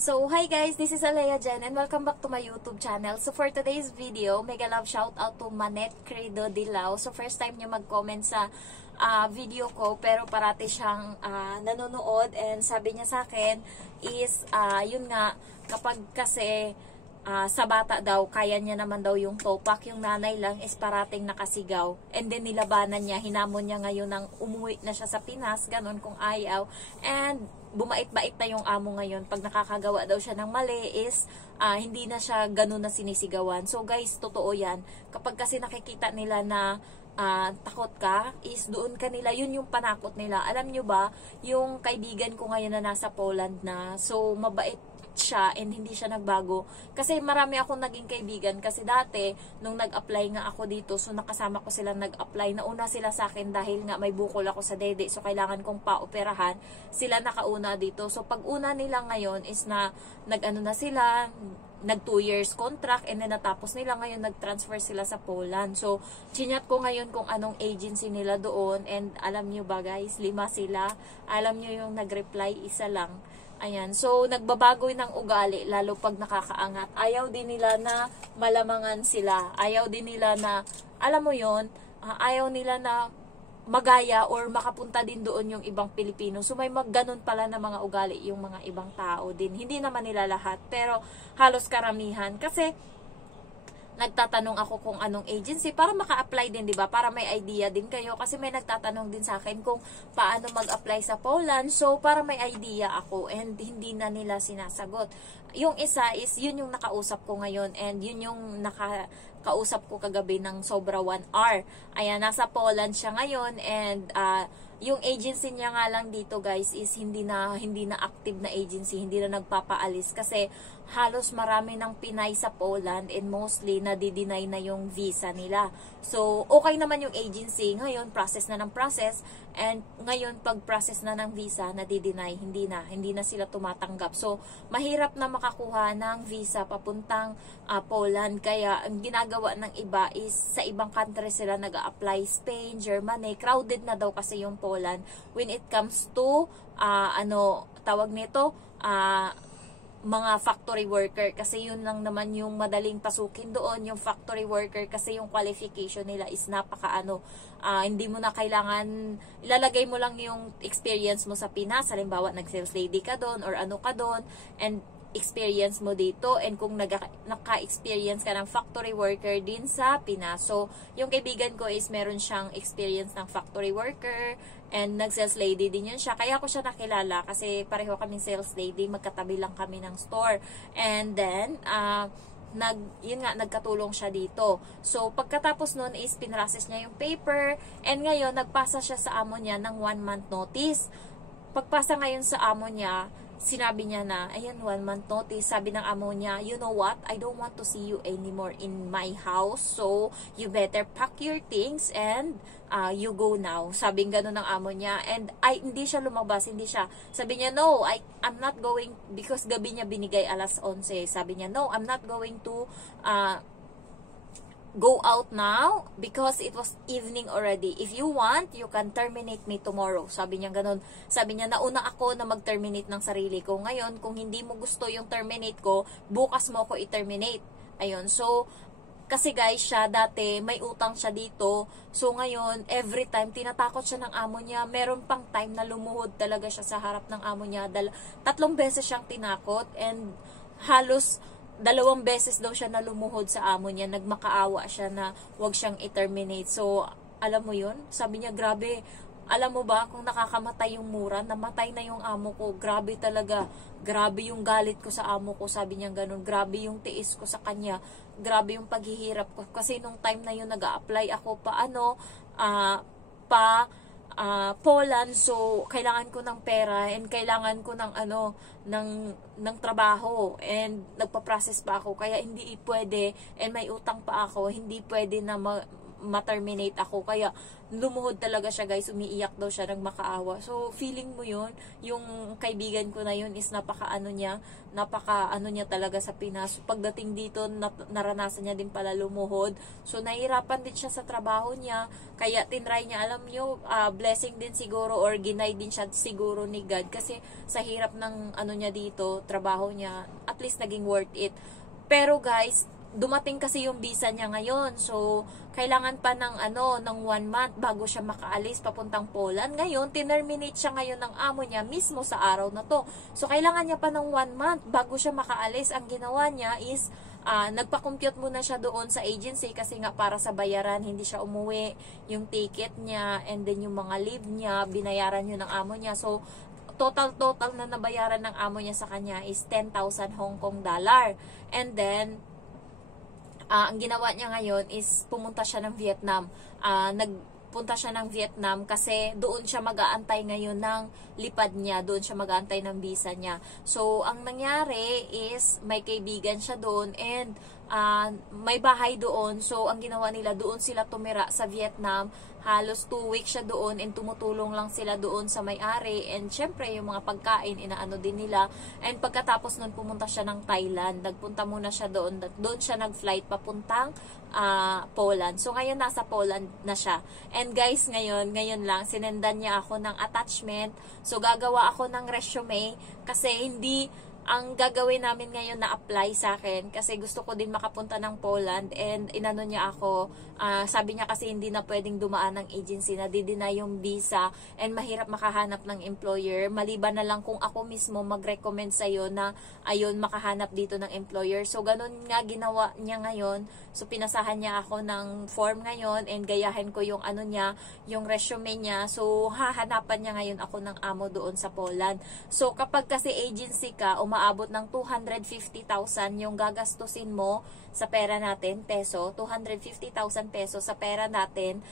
So, hi guys, this is Alea Jen and welcome back to my YouTube channel. So, for today's video, mega love shout out to Manette Credo Dilao. So, first time niya mag-comment sa video ko, pero parati siyang nanonood, and sabi niya sa akin is, yun nga, kapag kasi sa bata daw, kaya niya naman daw yung topak, yung nanay lang is parating nakasigaw. And then nilabanan niya, hinamon niya ngayon ng umuwi na siya sa Pinas, ganun kung ayaw. And bumait-bait na yung amo ngayon. Pag nakakagawa daw siya ng mali is hindi na siya ganun na sinisigawan. So guys, totoo yan. Kapag kasi nakikita nila na takot ka, is doon ka nila, yun yung panakot nila. Alam nyo ba, yung kaibigan ko ngayon na nasa Poland na, so mabait siya and hindi siya nagbago. Kasi marami akong naging kaibigan kasi dati nung nag-apply nga ako dito, so nakasama ko sila nag-apply. Nauna sila sa akin dahil nga may bukol ako sa dede, so kailangan kong paoperahan. Sila nakauna dito. So pag una nila ngayon is na nag-ano na sila, nag 2 years contract, and then natapos nila ngayon, nag-transfer sila sa Poland. So chinyat ko ngayon kung anong agency nila doon, and alam nyo ba guys, 5 sila. Alam nyo yung nag-reply, isa lang. Ayan, so nagbabago ng ugali lalo pag nakakaangat. Ayaw din nila na malamangan sila. Ayaw din nila na, alam mo yon, ayaw nila na magaya or makapunta din doon yung ibang Pilipino. So may magganon pala na mga ugali yung mga ibang tao din. Hindi naman nila lahat, pero halos karamihan. Kasi nagtatanong ako kung anong agency para maka-apply din, 'di ba? Para may idea din kayo, kasi may nagtatanong din sa akin kung paano mag-apply sa Poland. So para may idea ako, and hindi na nila sinasagot. Yung isa is yun yung nakausap ko ngayon, and yun yung nakausap ko kagabi ng sobra 1 hour. Ayan, nasa Poland siya ngayon, and yung agency niya nga lang dito guys is hindi na active na agency, hindi na nagpapaalis kasi halos marami ng Pinay sa Poland, and mostly nadi-deny na yung visa nila. So okay naman yung agency ngayon, process na ng process, and ngayon pag process na ng visa, nadi-deny, hindi na sila tumatanggap. So mahirap na makakuha ng visa papuntang Poland, kaya ang ginagawa ng iba is sa ibang country sila nag-a-apply. Spain, Germany, crowded na daw kasi yung Poland when it comes to tawag nito, mga factory worker, kasi yun lang naman yung madaling pasukin doon, yung factory worker, kasi yung qualification nila is hindi mo na kailangan, ilalagay mo lang yung experience mo sa Pinas, halimbawa nag-sales lady ka doon or ano ka doon, and experience mo dito, and kung naka-experience ka ng factory worker din sa Pinas. So yung kaibigan ko is meron siyang experience ng factory worker, and nag-sales lady din yun siya. Kaya ako siya nakilala kasi pareho kaming sales lady, magkatabi lang kami ng store. And then nagkatulong siya dito. So pagkatapos nun is pinrocess niya yung paper, and ngayon nagpasa siya sa amo niya ng 1 month notice. Pagpasa ngayon sa amo niya, sinabi niya na, ayan, 1 month notice. Sabi ng amo niya, you know what, I don't want to see you anymore in my house, so you better pack your things and you go now. Sabi gano'n ng amo niya, and hindi siya lumabas, sabi niya, no, I'm not going, because gabi niya binigay 11:00. Sabi niya, no, I'm not going to go out now because it was evening already. If you want, you can terminate me tomorrow. Sabi niya ganun. Sabi niya, nauna ako na mag-terminate ng sarili ko. Ngayon, kung hindi mo gusto yung terminate ko, bukas mo ako i-terminate. Ayun. So, kasi guys, siya dati, may utang siya dito. So, ngayon, every time, tinatakot siya ng amo niya. Meron pang time na lumuhod talaga siya sa harap ng amo niya. 3 beses siyang tinakot, and halos 2 beses daw siya na lumuhod sa amo niya. Nagmakaawa siya na wag siyang i-terminate. So, alam mo yun? Sabi niya, grabe. Alam mo ba, kung nakakamatay yung mura, namatay na yung amo ko. Grabe talaga. Grabe yung galit ko sa amo ko. Sabi niya ganun. Grabe yung tiis ko sa kanya. Grabe yung paghihirap ko. Kasi nung time na yun, nag-a-apply ako Poland, so kailangan ko ng pera, and kailangan ko ng trabaho, and nagpa-process pa ako, kaya hindi pwede, and may utang pa ako, hindi pwede na ma-terminate ako. Kaya lumuhod talaga siya guys, umiiyak daw siya ng makaawa. So feeling mo yun, yung kaibigan ko na yun is napaka ano niya talaga sa Pinas. Pagdating dito, naranasan niya din pala lumuhod. So nahihirapan din siya sa trabaho niya, kaya tinry niya, alam niyo, blessing din siguro or ginay din siya siguro ni God kasi sa hirap ng ano niya dito, trabaho niya, at least naging worth it. Pero guys, dumating kasi yung visa niya ngayon. So, kailangan pa ng ng 1 month bago siya makaalis papuntang Poland. Ngayon, tinerminate siya ngayon ng amo niya mismo sa araw na to. So, kailangan niya pa ng 1 month bago siya makaalis. Ang ginawa niya is nagpa-compute muna siya doon sa agency kasi nga para sa bayaran, hindi siya umuwi, yung ticket niya and then yung mga leave niya, binayaran yun ng amo niya. So, total na nabayaran ng amo niya sa kanya is 10,000 Hong Kong dollar. And then, ang ginawa niya ngayon is pumunta siya ng Vietnam. Nagpunta siya ng Vietnam kasi doon siya mag-aantay ngayon ng lipad niya. Doon siya mag-aantay ng visa niya. So, ang nangyari is may kaibigan siya doon and may bahay doon. So, ang ginawa nila, doon sila tumira sa Vietnam. Halos 2 weeks siya doon and tumutulong lang sila doon sa may-ari. And syempre, yung mga pagkain, inaano din nila. And pagkatapos nun, pumunta siya ng Thailand. Nagpunta muna siya doon. Doon siya nag-flight papuntang Poland. So, ngayon nasa Poland na siya. And guys, ngayon lang, sinendan niya ako ng attachment. So, gagawa ako ng resume kasi hindi ang gagawin namin ngayon na apply sa akin kasi gusto ko din makapunta ng Poland and inano niya ako, sabi niya kasi hindi na pwedeng dumaan ng agency na dideny yung visa and mahirap makahanap ng employer maliban na lang kung ako mismo mag-recommend sa'yo na ayun makahanap dito ng employer. So ganun nga ginawa niya ngayon. So pinasahan niya ako ng form ngayon and gayahin ko yung ano niya, yung resume niya. So hahanapan niya ngayon ako ng amo doon sa Poland. So kapag kasi agency ka, umaabot ng 250,000 yung gagastusin mo sa pera natin, peso, 250,000 pesos sa pera natin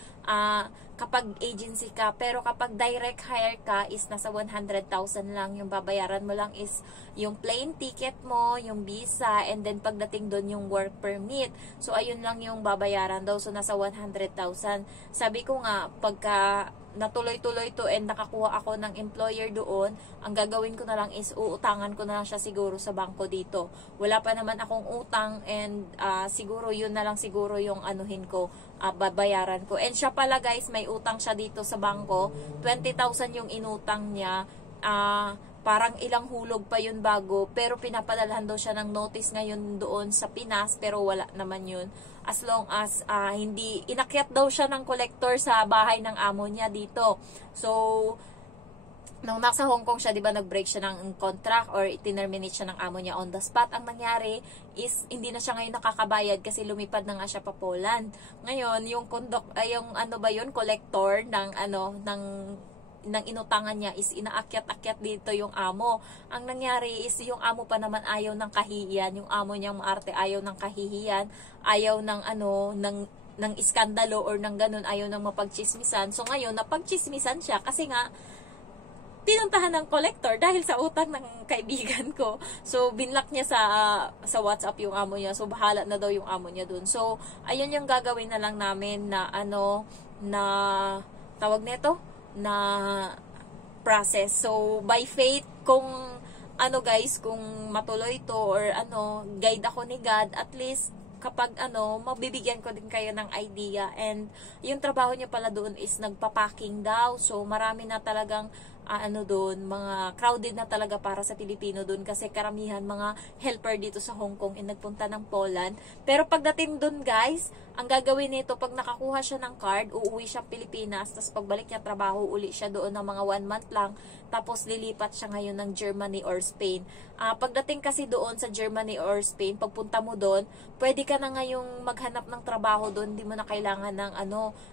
kapag agency ka. Pero kapag direct hire ka is nasa 100,000 lang. Yung babayaran mo lang is yung plane ticket mo, yung visa, and then pagdating doon yung work permit. So ayun lang yung babayaran daw. So nasa 100,000. Sabi ko nga, pagka natuloy-tuloy to and nakakuha ako ng employer doon, ang gagawin ko na lang is uutangan ko na lang siya siguro sa bangko dito. Wala pa naman akong utang and siguro yun na lang siguro yung anuhin ko, babayaran ko. And siya pala guys, may utang siya dito sa bangko. 20,000 yung inutang niya. Parang ilang hulog pa yun bago, pero pinapadalhan daw siya ng notice ngayon doon sa Pinas, pero wala naman yun. As long as hindi, inakyat daw siya ng collector sa bahay ng amo niya dito. So, nung nasa Hong Kong siya, di ba nag-break siya ng contract or terminate siya ng amo niya on the spot. Ang nangyari is, hindi na siya ngayon nakakabayad kasi lumipad na nga siya pa Poland. Ngayon, yung collector ng inutangan niya is inaakyat-akyat dito yung amo. Ang nangyari is yung amo pa naman ayaw ng kahihiyan, yung amo niyang maarte ayaw ng kahihiyan, ayaw ng ng iskandalo or ng ganun, ayaw ng mapagchismisan. So ngayon napagchismisan siya kasi nga pinuntahan ng collector dahil sa utang ng kaibigan ko. So binlock niya sa WhatsApp yung amo niya. So bahala na daw yung amo niya dun. So ayun yung gagawin na lang namin na na tawag nito na process. So, by faith, kung guys, kung matuloy to or guide ako ni God, at least kapag mabibigyan ko din kayo ng idea. And yung trabaho niya pala doon is nagpa-packing daw. So, marami na talagang doon, mga crowded na talaga para sa Pilipino doon kasi karamihan mga helper dito sa Hong Kong nagpunta ng Poland. Pero pagdating doon guys, ang gagawin nito, pag nakakuha siya ng card, uuwi siya Pilipinas, tapos pagbalik niya trabaho, uli siya doon ng mga 1 month lang, tapos lilipat siya ngayon ng Germany or Spain. Pagdating kasi doon sa Germany or Spain, pagpunta mo doon, pwede ka na ngayong maghanap ng trabaho doon, hindi mo na kailangan ng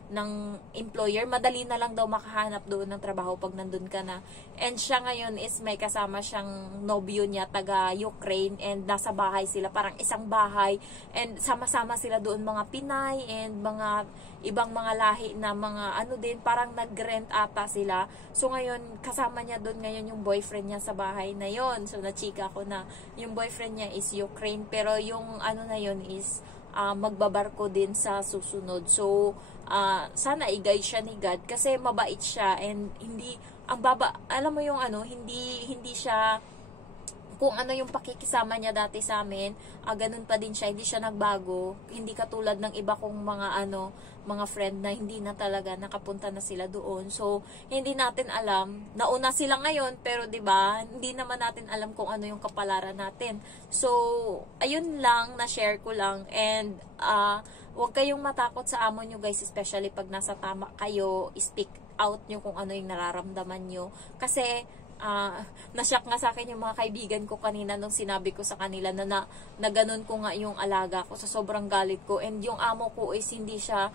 ng employer, madali na lang daw makahanap doon ng trabaho pag nandun ka na. And siya ngayon is may kasama siyang nobyo niya, taga Ukraine, and nasa bahay sila, parang isang bahay, and sama-sama sila doon, mga Pinay and mga ibang mga lahi na mga din, parang nag-rent ata sila. So ngayon kasama niya doon ngayon yung boyfriend niya sa bahay na yon. So nachika ko na yung boyfriend niya is Ukraine, pero yung na yon is magbabarko din sa susunod. So, sana i-guide siya ni God kasi mabait siya and hindi, alam mo yung ano, hindi siya, kung ano yung pakikisama niya dati sa amin, ganun pa din siya, hindi siya nagbago. Hindi katulad ng iba kong mga friend na hindi na talaga nakapunta na sila doon. So, hindi natin alam, nauna sila ngayon, pero 'di ba, hindi naman natin alam kung ano yung kapalaran natin. So, ayun lang, na-share ko lang and huwag kayong matakot sa amo nyo guys, especially pag nasa tama kayo, speak out nyo kung ano yung nararamdaman nyo. Kasi, nashock nga sa akin yung mga kaibigan ko kanina nung sinabi ko sa kanila na ganun ko nga yung alaga ko sa sobrang galit ko, and yung amo ko is hindi siya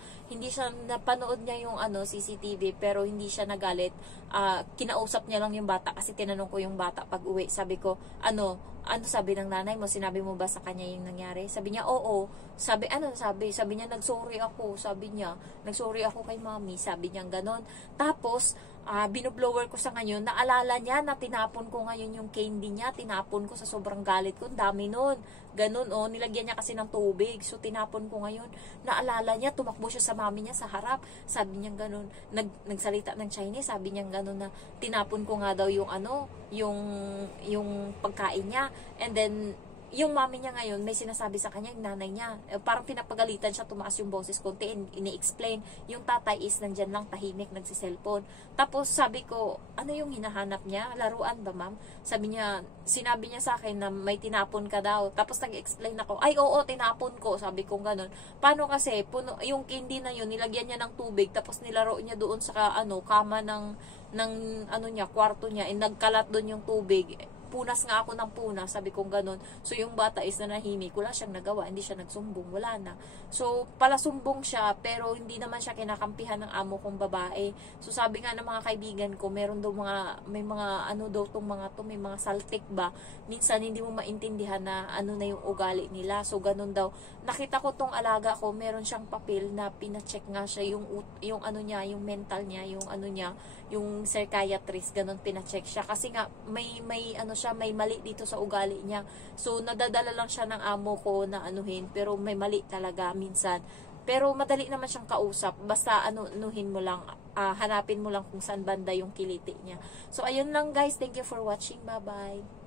napanood niya yung CCTV pero hindi siya nagalit. Kinausap niya lang yung bata kasi tinanong ko yung bata pag uwi, sabi ko ano sabi ng nanay mo, sinabi mo ba sa kanya yung nangyari? Sabi niya oo. Sabi niya nagsorry ako, nagsorry ako kay mommy, sabi niya ganon. Tapos binublower ko sa ngayon, naalala niya na tinapon ko ngayon yung candy niya, tinapon ko sa sobrang galit ko, dami nun, ganun nilagyan niya kasi ng tubig, so tinapon ko ngayon, naalala niya, tumakbo siya sa mami niya sa harap, sabi niya ganun, nagsalita ng Chinese, sabi niya ganun na tinapon ko nga daw yung yung pagkain niya, and then yung mami niya ngayon, may sinasabi sa kanya, yung nanay niya, parang pinapagalitan siya, tumaas yung boses konti, ini-explain, yung tatay is nandyan lang, tahimik, nagsiselfon. Tapos sabi ko, ano yung hinahanap niya? Laruan ba ma'am? Sinabi niya sa akin na may tinapon ka daw. Tapos nag-explain ako, ay oo, tinapon ko, sabi ko ganun. Paano kasi, yung candy na yun, nilagyan niya ng tubig, tapos nilaro niya doon sa kama ng niya, kwarto niya, nagkalat doon yung tubig. Punas nga ako ng punas, sabi kong ganun. So, yung bata is nanahimik, wala siyang nagawa, hindi siya nagsumbong, wala na. So, pala sumbong siya, pero hindi naman siya kinakampihan ng amo kong babae. So, sabi nga ng mga kaibigan ko, meron daw may mga may mga saltik ba, minsan hindi mo maintindihan na na yung ugali nila. So, ganun daw. Nakita ko tong alaga ko, meron siyang papel na pina-check nga siya, yung niya, yung mental niya, yung psychiatrist, ganun pina-check siya. Kasi nga, may mali dito sa ugali niya. So, nadadala lang siya ng amo ko na pero may mali talaga minsan. Pero madali naman siyang kausap. Basta anuhin mo lang, hanapin mo lang kung saan banda yung kiliti niya. So, ayun lang guys. Thank you for watching. Bye-bye.